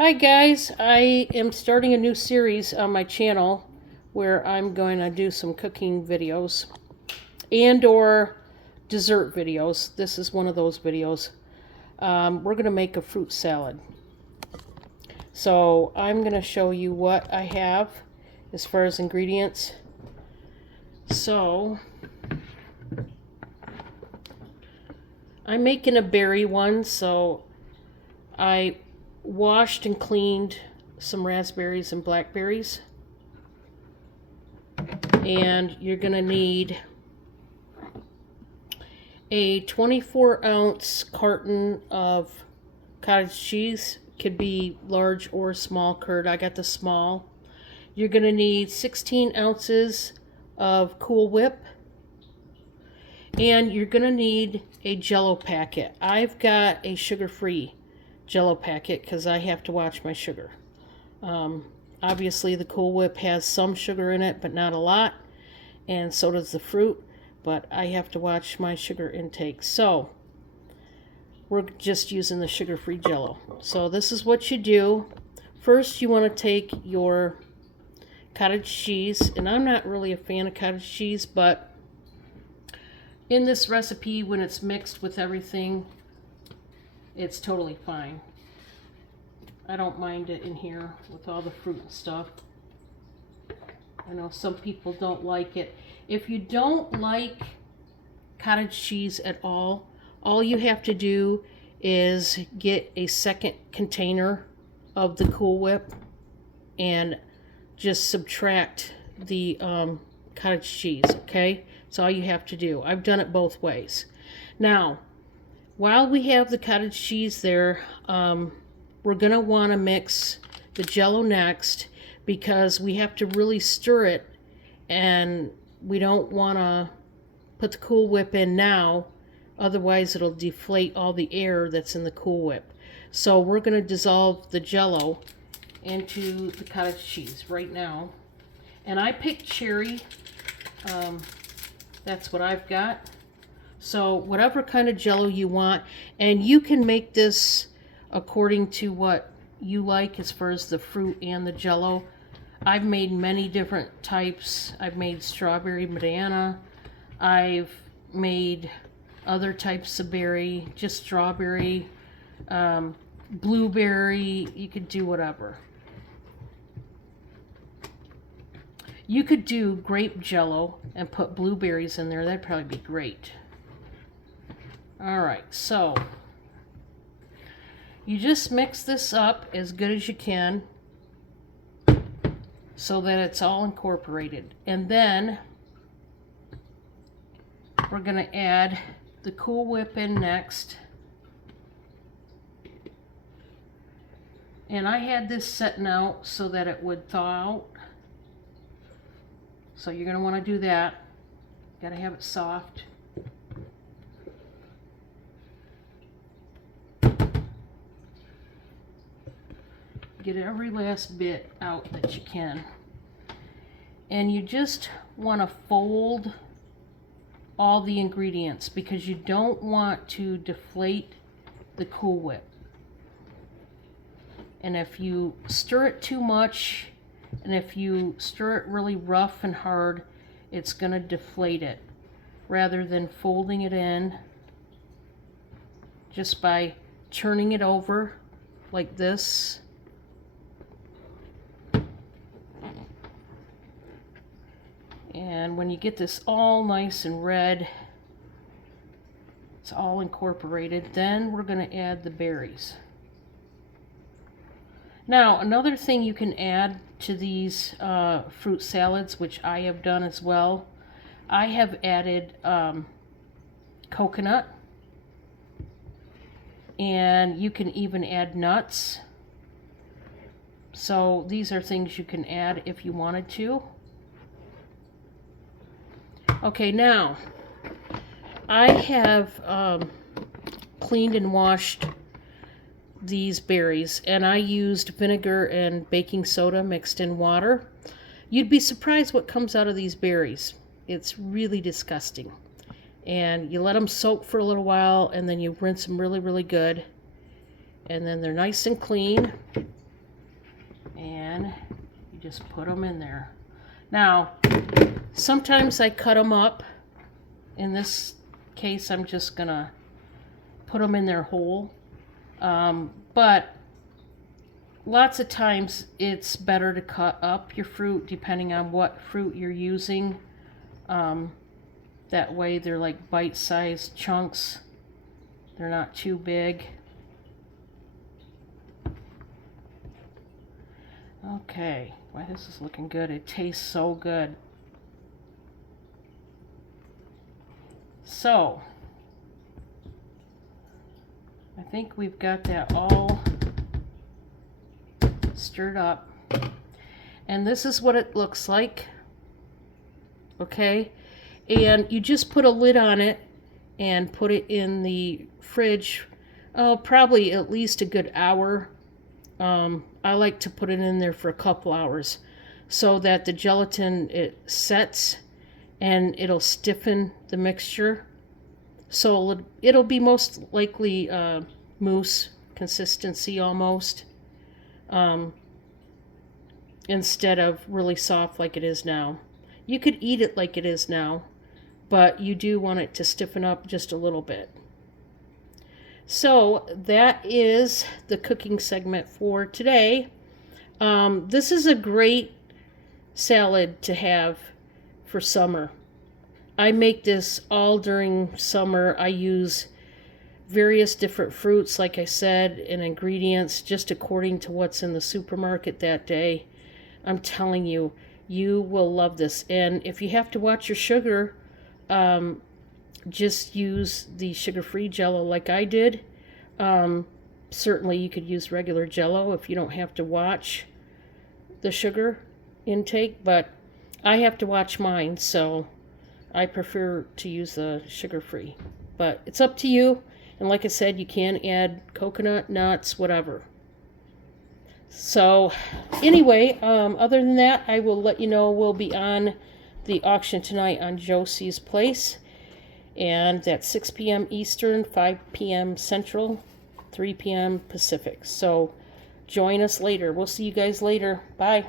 Hi guys, I am starting a new series on my channel where I'm going to do some cooking videos and or dessert videos. This is one of those videos. We're going to make a fruit salad. So I'm going to show you what I have as far as ingredients. So I'm making a berry one, so I washed and cleaned some raspberries and blackberries. And you're going to need a 24-ounce carton of cottage cheese. Could be large or small curd. I got the small. You're going to need 16 ounces of Cool Whip. And you're going to need a Jell-O packet. I've got a sugar-free Jell-O packet because I have to watch my sugar. Obviously, the Cool Whip has some sugar in it, but not a lot. And so does the fruit. But I have to watch my sugar intake. So we're just using the sugar-free Jell-O. So this is what you do. First, you want to take your cottage cheese. And I'm not really a fan of cottage cheese, but in this recipe, when it's mixed with everything, it's totally fine. I don't mind it in here with all the fruit and stuff. I know some people don't like it. If you don't like cottage cheese at all you have to do is get a second container of the Cool Whip and just subtract the cottage cheese, okay? That's all you have to do. I've done it both ways. Now, while we have the cottage cheese there, we're going to want to mix the Jell-O next because we have to really stir it, and we don't want to put the Cool Whip in now, otherwise it'll deflate all the air that's in the Cool Whip. So we're going to dissolve the Jell-O into the cottage cheese right now. And I picked cherry. That's what I've got. So whatever kind of Jell-O you want, and you can make this according to what you like as far as the fruit and the Jell-O. I've made many different types. I've made strawberry banana. I've made other types of berry, just strawberry, blueberry. You could do whatever. You could do grape Jell-O and put blueberries in there. That'd probably be great. All right, so you just mix this up as good as you can so that it's all incorporated. And then we're going to add the Cool Whip in next. And I had this setting out so that it would thaw out. So you're going to want to do that. Got to have it soft. Get every last bit out that you can. And you just want to fold all the ingredients because you don't want to deflate the Cool Whip. And if you stir it too much, and if you stir it really rough and hard, it's going to deflate it. Rather than folding it in just by turning it over like this. And when you get this all nice and red, it's all incorporated, then we're going to add the berries. Now, another thing you can add to these fruit salads, which I have done as well, I have added coconut, and you can even add nuts. So these are things you can add if you wanted to. Okay, now I have cleaned and washed these berries, and I used vinegar and baking soda mixed in water. You'd be surprised what comes out of these berries. It's really disgusting. And you let them soak for a little while, and then you rinse them really, really good. And then they're nice and clean. And you just put them in there. Now, sometimes I cut them up. In this case, I'm just gonna put them in there whole. But lots of times it's better to cut up your fruit depending on what fruit you're using. That way they're like bite-sized chunks. They're not too big. Okay, wow, this is looking good. It tastes so good. So, I think we've got that all stirred up. And this is what it looks like. Okay? And you just put a lid on it and put it in the fridge, probably at least a good hour. I like to put it in there for a couple hours so that the gelatin, it sets and it'll stiffen the mixture. So it'll be most likely mousse consistency almost, instead of really soft like it is now. You could eat it like it is now, but you do want it to stiffen up just a little bit. So that is the cooking segment for today. This is a great salad to have for summer. I make this all during summer. I use various different fruits, like I said, and ingredients just according to what's in the supermarket that day. I'm telling you, you will love this. And if you have to watch your sugar, just use the sugar-free Jell-O like I did. Certainly you could use regular Jell-O if you don't have to watch the sugar intake, but I have to watch mine, so I prefer to use the sugar-free. But it's up to you, and like I said, you can add coconut, nuts, whatever. So anyway, other than that, I will let you know we'll be on the auction tonight on Josie's Place, and that's 6 p.m. Eastern, 5 p.m. Central, 3 p.m. Pacific. So join us later. We'll see you guys later. Bye.